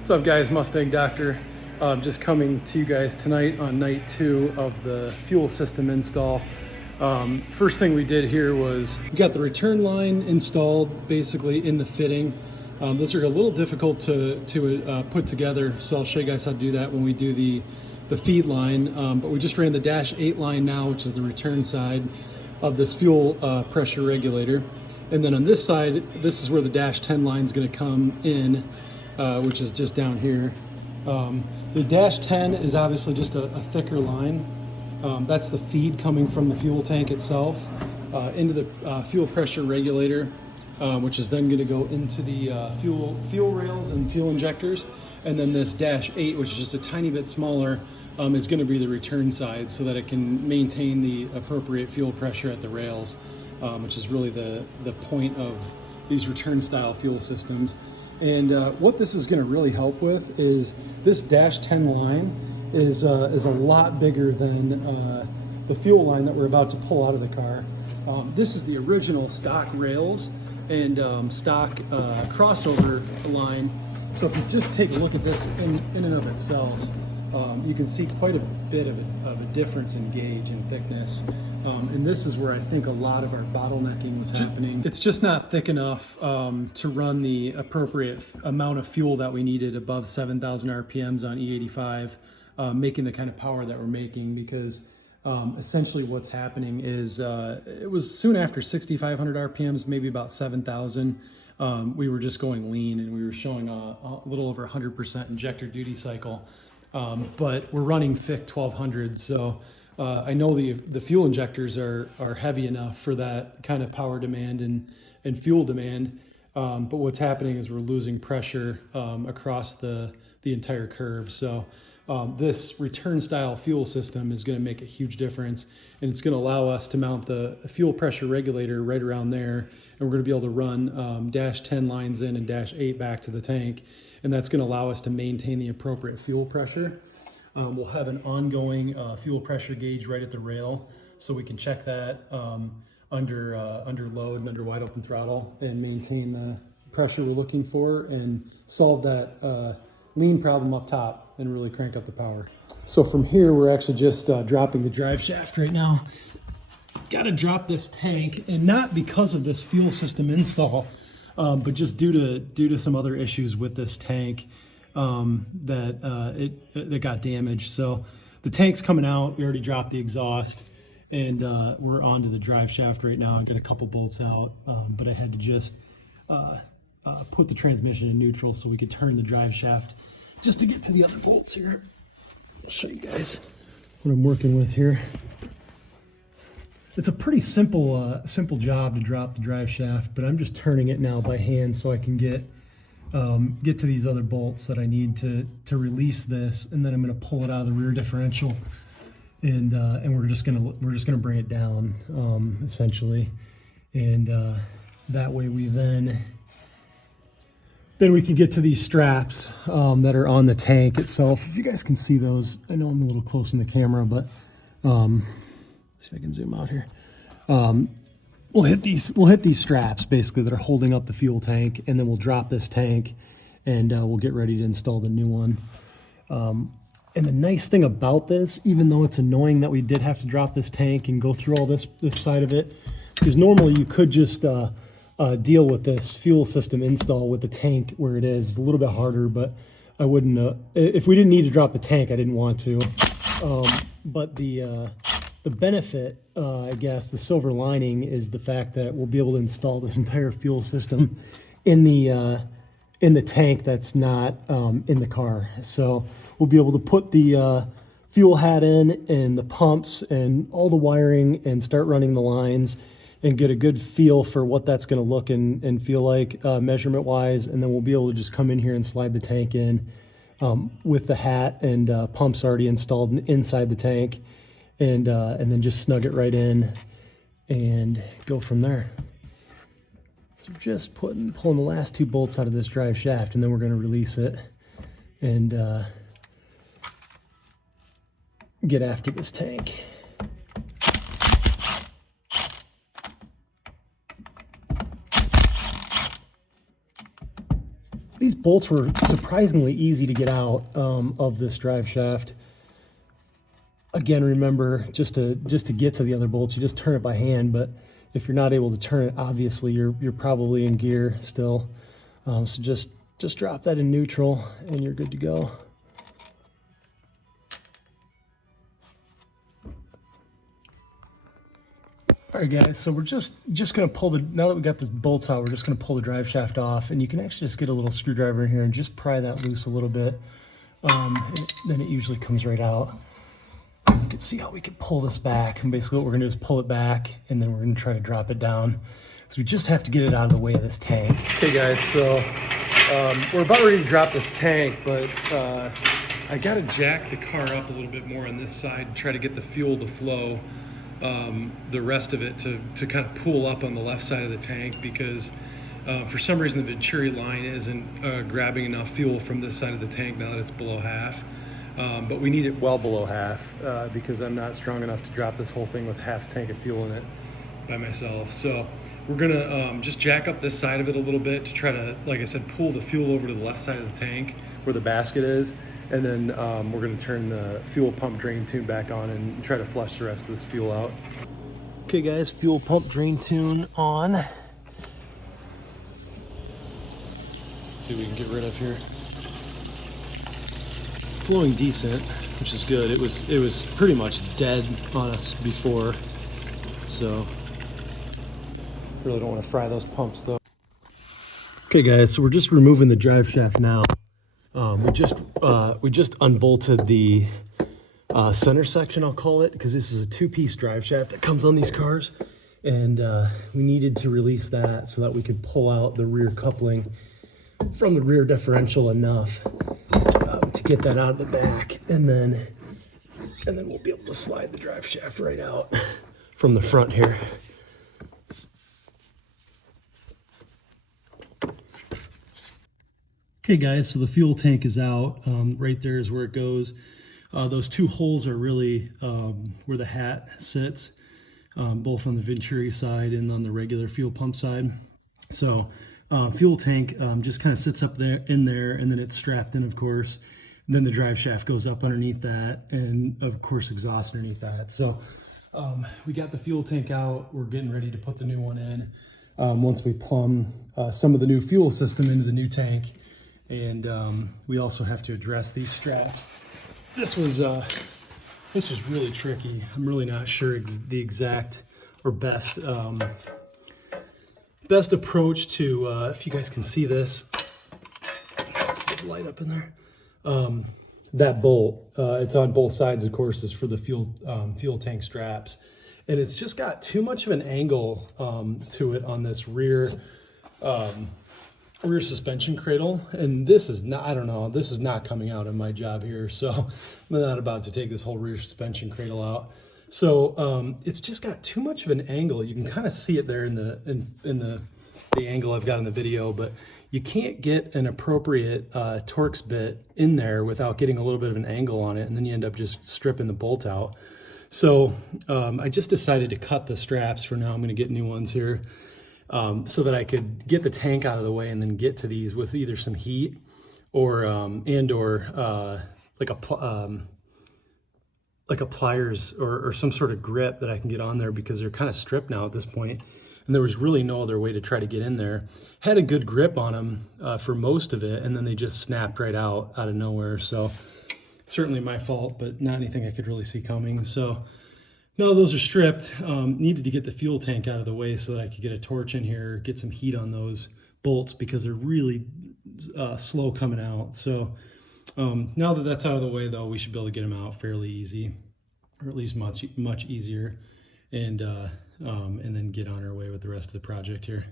What's up, guys? Mustang Doctor. Just coming to you guys tonight on night 2 of the fuel system install. First thing we did here was we got the return line installed basically in the fitting. Those are a little difficult to put together, so I'll show you guys how to do that when we do the feed line. But we just ran the dash 8 line now, which is the return side of this fuel pressure regulator. And then on this side, this is where the dash 10 line is going to come in, which is just down here. The dash 10 is obviously just a thicker line. That's the feed coming from the fuel tank itself into the fuel pressure regulator, which is then going to go into the fuel rails and fuel injectors. And then this dash 8, which is just a tiny bit smaller, is going to be the return side so that it can maintain the appropriate fuel pressure at the rails, which is really the point of these return style fuel systems. And what this is going to really help with is this dash 10 line is a lot bigger than the fuel line that we're about to pull out of the car. This is the original stock rails and stock crossover line. So if you just take a look at this in and of itself, you can see quite a bit of a difference in gauge and thickness. And this is where I think a lot of our bottlenecking was happening. It's just not thick enough to run the appropriate amount of fuel that we needed above 7,000 RPMs on E85, making the kind of power that we're making, because essentially what's happening is it was soon after 6,500 RPMs, maybe about 7,000. We were just going lean and we were showing a little over 100% injector duty cycle, but we're running thick 1200s. So I know the fuel injectors are heavy enough for that kind of power demand and fuel demand, but what's happening is we're losing pressure across the entire curve. So this return style fuel system is going to make a huge difference, and it's going to allow us to mount the fuel pressure regulator right around there, and we're going to be able to run dash 10 lines in and dash 8 back to the tank, and that's going to allow us to maintain the appropriate fuel pressure. We'll have an ongoing fuel pressure gauge right at the rail, so we can check that under load and under wide open throttle and maintain the pressure we're looking for and solve that lean problem up top and really crank up the power. So from here, we're actually just dropping the drive shaft right now. Got to drop this tank, and not because of this fuel system install, but just due to some other issues with this tank. That got damaged. So the tank's coming out. We already dropped the exhaust, and we're onto the drive shaft right now. I got a couple bolts out, but I had to just put the transmission in neutral so we could turn the drive shaft just to get to the other bolts here. I'll show you guys what I'm working with here. It's a pretty simple job to drop the drive shaft, but I'm just turning it now by hand so I can get to these other bolts that I need to release this, and then I'm going to pull it out of the rear differential, and we're just gonna bring it down essentially, and that way we then we can get to these straps that are on the tank itself. If you guys can see those, I know I'm a little close in the camera, but see if I can zoom out here. We'll hit these straps basically that are holding up the fuel tank, and then we'll drop this tank, and we'll get ready to install the new one. And the nice thing about this, even though it's annoying that we did have to drop this tank and go through all this side of it, because normally you could just deal with this fuel system install with the tank where it is. It's a little bit harder, but I wouldn't. If we didn't need to drop the tank, I didn't want to. But the benefit, I guess, the silver lining is the fact that we'll be able to install this entire fuel system in the tank that's not in the car. So we'll be able to put the fuel hat in and the pumps and all the wiring and start running the lines and get a good feel for what that's going to look and feel like measurement wise. And then we'll be able to just come in here and slide the tank in with the hat and pumps already installed inside the tank. And then just snug it right in and go from there. So just pulling the last 2 bolts out of this drive shaft, and then we're going to release it and get after this tank. These bolts were surprisingly easy to get out of this drive shaft. Again, remember, just to get to the other bolts, you just turn it by hand, but if you're not able to turn it, obviously you're probably in gear still. So just drop that in neutral and you're good to go. All right, guys, so we're just gonna pull now that we got the bolts out, we're just gonna pull the drive shaft off, and you can actually just get a little screwdriver in here and just pry that loose a little bit. And then it usually comes right out. You can see how we can pull this back, and basically what we're gonna do is pull it back, and then we're gonna try to drop it down. So we just have to get it out of the way of this tank. Okay, guys, so we're about ready to drop this tank, but I gotta jack the car up a little bit more on this side and try to get the fuel to flow. The rest of it to kind of pool up on the left side of the tank, because for some reason the Venturi line isn't grabbing enough fuel from this side of the tank now that it's below half. But we need it well below half because I'm not strong enough to drop this whole thing with half a tank of fuel in it by myself. So we're gonna just jack up this side of it a little bit to try to, like I said, pull the fuel over to the left side of the tank where the basket is. And then we're going to turn the fuel pump drain tune back on and try to flush the rest of this fuel out. Okay, guys, fuel pump drain tune on. Let's see what we can get rid of here. Flowing decent, which is good. It was pretty much dead on us before, so really don't want to fry those pumps though. Okay, guys, so we're just removing the drive shaft now. We just unbolted the center section, I'll call it, because this is a two-piece drive shaft that comes on these cars, and we needed to release that so that we could pull out the rear coupling from the rear differential enough to get that out of the back, and then we'll be able to slide the drive shaft right out from the front here. Okay, guys, so the fuel tank is out. Right there is where it goes. Those two holes are really where the hat sits, both on the Venturi side and on the regular fuel pump side. So fuel tank just kind of sits up there, and then it's strapped in, of course. And then the drive shaft goes up underneath that, and of course exhaust underneath that. So we got the fuel tank out. We're getting ready to put the new one in once we plumb some of the new fuel system into the new tank. And we also have to address these straps. This was really tricky. I'm really not sure the exact or best approach to, if you guys can see this, light up in there. That bolt, it's on both sides, of course, is for the fuel tank straps, and it's just got too much of an angle to it on this rear suspension cradle, and this is not, I don't know, this is not coming out in my job here, so I'm not about to take this whole rear suspension cradle out. So it's just got too much of an angle. You can kind of see it there in the angle I've got in the video, but you can't get an appropriate Torx bit in there without getting a little bit of an angle on it, and then you end up just stripping the bolt out. So I just decided to cut the straps for now. I'm going to get new ones here. So that I could get the tank out of the way and then get to these with either some heat or like a pliers or some sort of grip that I can get on there, because they're kind of stripped now at this point, and there was really no other way to try to get in there. Had a good grip on them for most of it, and then they just snapped right out of nowhere. So certainly my fault, but not anything I could really see coming. So no, those are stripped. Needed to get the fuel tank out of the way so that I could get a torch in here, get some heat on those bolts, because they're really slow coming out. So now that that's out of the way, though, we should be able to get them out fairly easy, or at least much easier, and then get on our way with the rest of the project here.